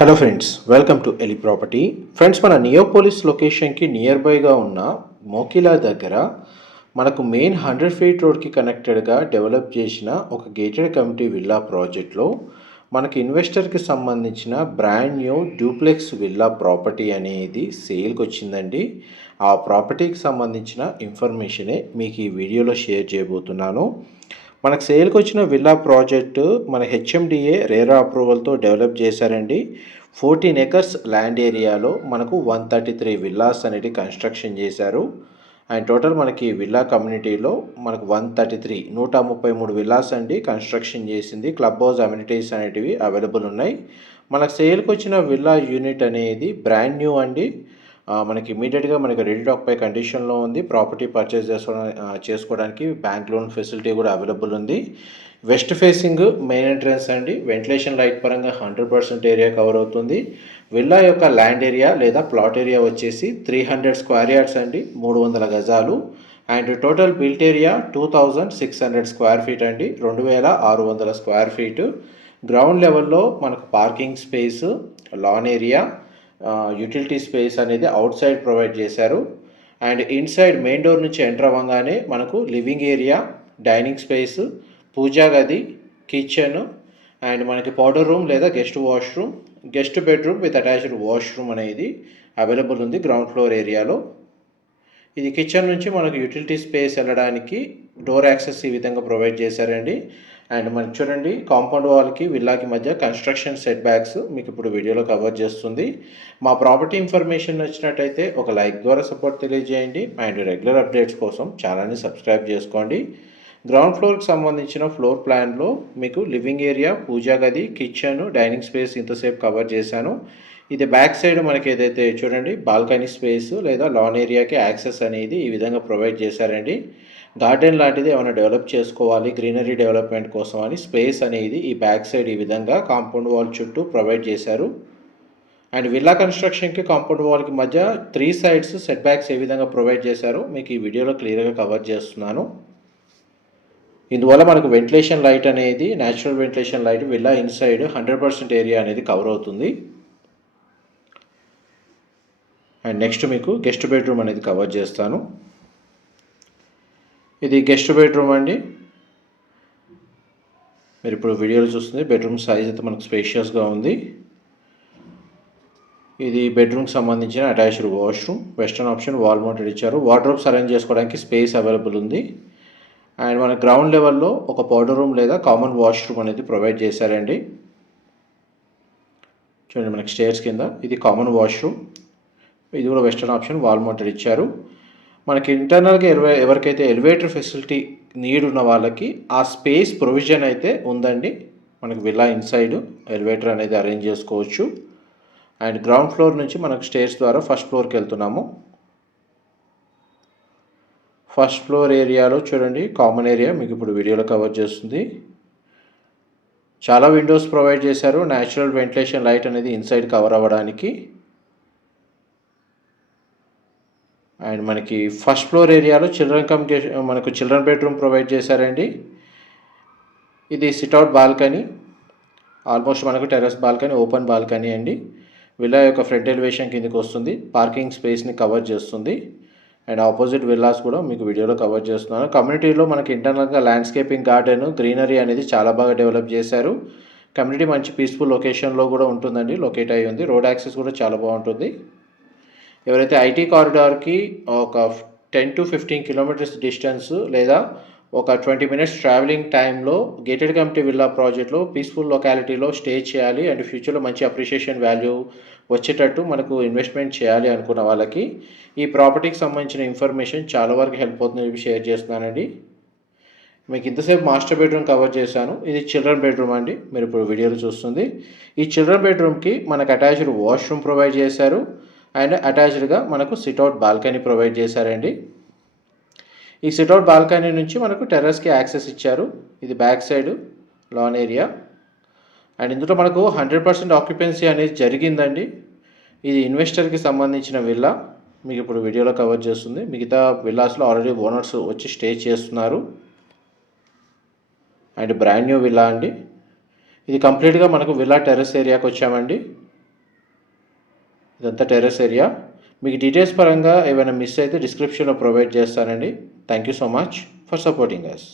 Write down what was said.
Hello friends welcome to Eli property friends మన నియోపోలిస్ లొకేషన్కి near బైగా ఉన్న మోకిలా దగ్గర మనకు మెయిన్ హండ్రెడ్ ఫీట్ రోడ్కి కనెక్టెడ్గా డెవలప్ చేసిన ఒక గేటెడ్ కమిటీ విల్లా ప్రాజెక్ట్లో మనకి ఇన్వెస్టర్కి సంబంధించిన brand new duplex villa property అనేది సేల్కి వచ్చిందండి. ఆ ప్రాపర్టీకి సంబంధించిన ఇన్ఫర్మేషనే మీకు ఈ వీడియోలో షేర్ చేయబోతున్నాను. మనకు సేల్కి వచ్చిన విల్లా ప్రాజెక్టు మన హెచ్ఎండిఏ రేరా అప్రూవల్తో డెవలప్ చేశారండి. ఫోర్టీన్ ఎకర్స్ ల్యాండ్ ఏరియాలో మనకు వన్ థర్టీ త్రీ విల్లాస్ అనేది కన్స్ట్రక్షన్ చేశారు. అండ్ టోటల్ మనకి విల్లా కమ్యూనిటీలో మనకు వన్ థర్టీ త్రీ నూట ముప్పై మూడు విల్లాస్ అండి కన్స్ట్రక్షన్ చేసింది. క్లబ్ హౌస్ అమ్యూనిటీస్ అనేటివి అవైలబుల్ ఉన్నాయి. మనకు సేల్కి వచ్చిన విల్లా యూనిట్ అనేది బ్రాండ్ న్యూ అండి. మనకి ఇమీడియట్గా మనకి రెడీ డాక్ పై కండిషన్లో ఉంది. ప్రాపర్టీ పర్చేస్ చేసుకోవడానికి చేసుకోవడానికి బ్యాంక్ లోన్ ఫెసిలిటీ కూడా అవైలబుల్ ఉంది. వెస్ట్ ఫేసింగ్ మెయిన్ ఎంట్రన్స్ అండి. వెంటిలేషన్ లైట్ పరంగా హండ్రెడ్ పర్సెంట్ ఏరియా కవర్ అవుతుంది. విల్లా యొక్క ల్యాండ్ ఏరియా లేదా ప్లాట్ ఏరియా వచ్చేసి త్రీ హండ్రెడ్ స్క్వేర్ యార్డ్స్ అండి. మూడు వందల గజాలు. And total built area two thousand six hundred square feet అండి. రెండు వేల ఆరు వందల స్క్వేర్ ఫీట్ గ్రౌండ్ లెవెల్లో మనకు parking space lawn area utility space అనేది అవుట్ సైడ్ ప్రొవైడ్ చేశారు. అండ్ ఇన్సైడ్ మెయిన్ డోర్ నుంచి ఎంటర్ అవ్వగానే మనకు living area dining space puja గది కిచెన్ అండ్ మనకి పౌడర్ రూమ్ లేదా guest washroom guest bedroom with attached washroom అనేది అవైలబుల్ ఉంది గ్రౌండ్ ఫ్లోర్ ఏరియాలో ఇది కిచెన్ నుంచి మనకు యూటిలిటీ స్పేస్ వెళ్ళడానికి డోర్ యాక్సెస్ ఈ విధంగా ప్రొవైడ్ చేశారండి. అండ్ మనకి చూడండి కాంపౌండ్ వాల్కి విల్లాకి మధ్య కన్స్ట్రక్షన్ సెట్ బ్యాక్స్ మీకు ఇప్పుడు వీడియోలో కవర్ చేస్తుంది. మా ప్రాపర్టీ ఇన్ఫర్మేషన్ నచ్చినట్టయితే ఒక లైక్ ద్వారా సపోర్ట్ తెలియజేయండి. అండ్ రెగ్యులర్ అప్డేట్స్ కోసం ఛానల్ని సబ్స్క్రైబ్ చేసుకోండి. గ్రౌండ్ ఫ్లోర్కి సంబంధించిన ఫ్లోర్ ప్లాన్లో మీకు లివింగ్ ఏరియా పూజా గది కిచెన్ డైనింగ్ స్పేస్ ఇంతసేపు కవర్ చేశాను. ఇది బ్యాక్ సైడ్ మనకి ఏదైతే చూడండి బాల్కనీ స్పేస్ లేదా లాన్ ఏరియాకి యాక్సెస్ అనేది ఈ విధంగా ప్రొవైడ్ చేశారండి. గార్డెన్ లాంటిది ఏమైనా డెవలప్ చేసుకోవాలి గ్రీనరీ డెవలప్మెంట్ కోసం అని స్పేస్ అనేది ఈ బ్యాక్ సైడ్ ఈ విధంగా కాంపౌండ్ వాల్ చుట్టూ ప్రొవైడ్ చేశారు. అండ్ విల్లా కన్స్ట్రక్షన్కి కాంపౌండ్ వాల్కి మధ్య త్రీ సైడ్స్ సెట్ బ్యాక్స్ ఏ విధంగా ప్రొవైడ్ చేశారో మీకు ఈ వీడియోలో క్లియర్గా కవర్ చేస్తున్నాను. ఇందువల్ల మనకు వెంటిలేషన్ లైట్ అనేది natural ventilation light villa inside hundred percent area అనేది కవర్ అవుతుంది. అండ్ నెక్స్ట్ మీకు గెస్ట్ బెడ్రూమ్ అనేది కవర్ చేస్తాను. ఇది గెస్ట్ బెడ్రూమ్ అండి. మీరు ఇప్పుడు వీడియోలో చూస్తుంది బెడ్రూమ్ సైజ్ అయితే మనకు స్పేషియస్గా ఉంది. ఇది బెడ్రూమ్కి సంబంధించిన attached washroom western option wall mounted ఇచ్చారు. వార్డ్రోబ్స్ అరేంజ్ చేసుకోవడానికి స్పేస్ అవైలబుల్ ఉంది. అండ్ మన గ్రౌండ్ లెవెల్లో ఒక పౌడర్ రూమ్ లేదా కామన్ వాష్రూమ్ అనేది ప్రొవైడ్ చేశారండి. చూడండి మనకి స్టేర్స్ కింద ఇది కామన్ వాష్రూమ్ ఇది కూడా వెస్టర్న్ ఆప్షన్ వాల్ మౌంటెడ్ ఇచ్చారు. మనకి ఇంటర్నల్గా ఎలివే ఎవరికైతే ఎలివేటర్ ఫెసిలిటీ నీడ్ ఉన్న వాళ్ళకి ఆ స్పేస్ ప్రొవిజన్ అయితే ఉందండి. మనకి విల్లా ఇన్సైడ్ ఎలివేటర్ అనేది అరేంజ్ చేసుకోవచ్చు. అండ్ గ్రౌండ్ ఫ్లోర్ నుంచి మనకు స్టేర్స్ ద్వారా ఫస్ట్ ఫ్లోర్కి వెళ్తున్నాము. ఫస్ట్ ఫ్లోర్ ఏరియాలో చూడండి కామన్ ఏరియా మీకు ఇప్పుడు వీడియోలో కవర్ చేస్తుంది. చాలా విండోస్ ప్రొవైడ్ చేశారు. న్యాచురల్ వెంటిలేషన్ లైట్ అనేది ఇన్సైడ్ కవర్ అవ్వడానికి. అండ్ మనకి ఫస్ట్ ఫ్లోర్ ఏరియాలో చిల్డ్రన్ కమ్యూనికేషన్ మనకు చిల్డ్రన్ బెడ్రూమ్ ప్రొవైడ్ చేశారండి. ఇది సిట్అవుట్ బాల్కనీ. ఆల్మోస్ట్ మనకు టెర్రస్ బాల్కనీ ఓపెన్ బాల్కనీ అండి. విల్లా యొక్క ఫ్రంట్ ఎలివేషన్ కిందకి వస్తుంది. పార్కింగ్ స్పేస్ని కవర్ చేస్తుంది. అండ్ ఆపోజిట్ విల్లాస్ కూడా మీకు వీడియోలో కవర్ చేస్తున్నాను. కమ్యూనిటీలో మనకి ఇంటర్నల్గా ల్యాండ్స్కేపింగ్ గార్డెన్ గ్రీనరీ అనేది చాలా బాగా డెవలప్ చేశారు. కమ్యూనిటీ మంచి పీస్ఫుల్ లొకేషన్లో కూడా ఉంటుందండి లొకేట్ అయ్యి ఉంది రోడ్ యాక్సెస్ కూడా చాలా బాగుంటుంది. ఎవరైతే ఐటీ కారిడార్కి ఒక ten to fifteen kilometres distance లేదా ఒక ట్వంటీ మినిట్స్ ట్రావెలింగ్ టైంలో గేటెడ్ కమిటీ విల్లా ప్రాజెక్ట్లో పీస్ఫుల్ లొకాలిటీలో స్టే చేయాలి అండ్ ఫ్యూచర్లో మంచి అప్రిషియేషన్ వాల్యూ వచ్చేటట్టు మనకు ఇన్వెస్ట్మెంట్ చేయాలి అనుకున్న వాళ్ళకి ఈ ప్రాపర్టీకి సంబంధించిన ఇన్ఫర్మేషన్ చాలా వరకు హెల్ప్ అవుతుందని చెప్పి షేర్ చేస్తున్నానండి. మీకు ఇంతసేపు మాస్టర్ బెడ్రూమ్ కవర్ చేశాను. ఇది చిల్డ్రన్ బెడ్రూమ్ అండి. మీరు ఇప్పుడు వీడియోలో చూస్తుంది. ఈ చిల్డ్రన్ బెడ్రూమ్కి మనకు అటాచ్డ్ వాష్రూమ్ ప్రొవైడ్ చేశారు. అండ్ అటాచ్డ్గా మనకు సిట్అవుట్ బాల్కనీ ప్రొవైడ్ చేశారండి. ఈ సిట్అవుట్ బాల్కనీ నుంచి మనకు టెర్రస్కి యాక్సెస్ ఇచ్చారు. ఇది back side lawn area. And ఇందులో మనకు హండ్రెడ్ పర్సెంట్ ఆక్యుపెన్సీ అనేది జరిగిందండి. ఇది ఇన్వెస్టర్కి సంబంధించిన విల్లా. మీకు ఇప్పుడు వీడియోలో కవర్ చేస్తుంది. మిగతా విల్లాస్లో ఆల్రెడీ ఓనర్స్ వచ్చి స్టే చేస్తున్నారు. అండ్ బ్రాండ్ న్యూ విల్లా అండి. ఇది కంప్లీట్గా మనకు విల్లా టెర్రస్ ఏరియాకి వచ్చామండి. ఇదంతా టెర్రస్ ఏరియా. మీకు డీటెయిల్స్ పరంగా ఏమైనా మిస్ అయితే డిస్క్రిప్షన్లో ప్రొవైడ్ చేస్తానండి. Thank you so much for supporting us